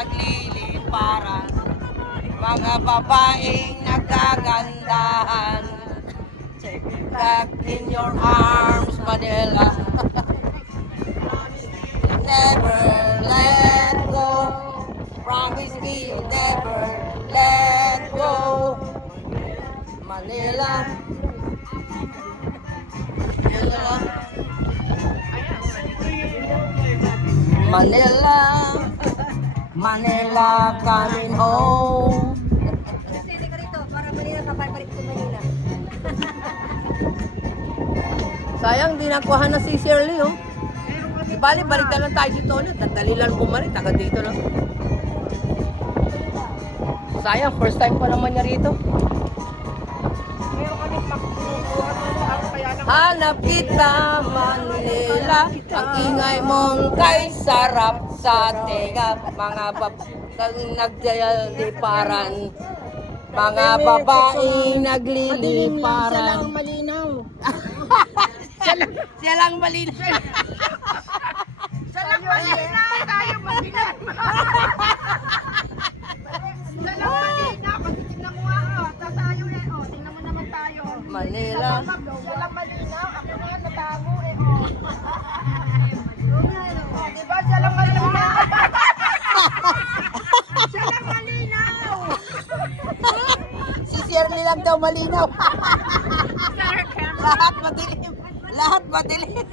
nagliliparan, mga babaeng nagagandahan. Take me back in your arms, Manila. Never let go. Promise me you'll never let go. Manila. Manila. Manila. Manila coming home. Sige ka rito, para Manila ka, balik ko Manila. Sayang, di nakuha na si Shirley, oh. Balik na lang tayo dito ulit. Dali lang bumalik, taga dito lang. Sayang, first time pa naman niya rito. Hanap kita, Manila. Ang ingay mong kay sarap sa tega. Mga nagliliparan. Mga babaeng nagliliparan. Siya lang malinaw. Siya lang malinaw. Siya lang malinaw, tayo malinaw. Siya lang malinaw, kasi tingnan mo nga, tayo tingnan mo naman tayo. Manila. Siya lang malinaw, ako na natago Diba siya lang malinaw? Siya lang malinaw. Si Shirley lang daw malinaw. Lahat madilim. Lahat madilim.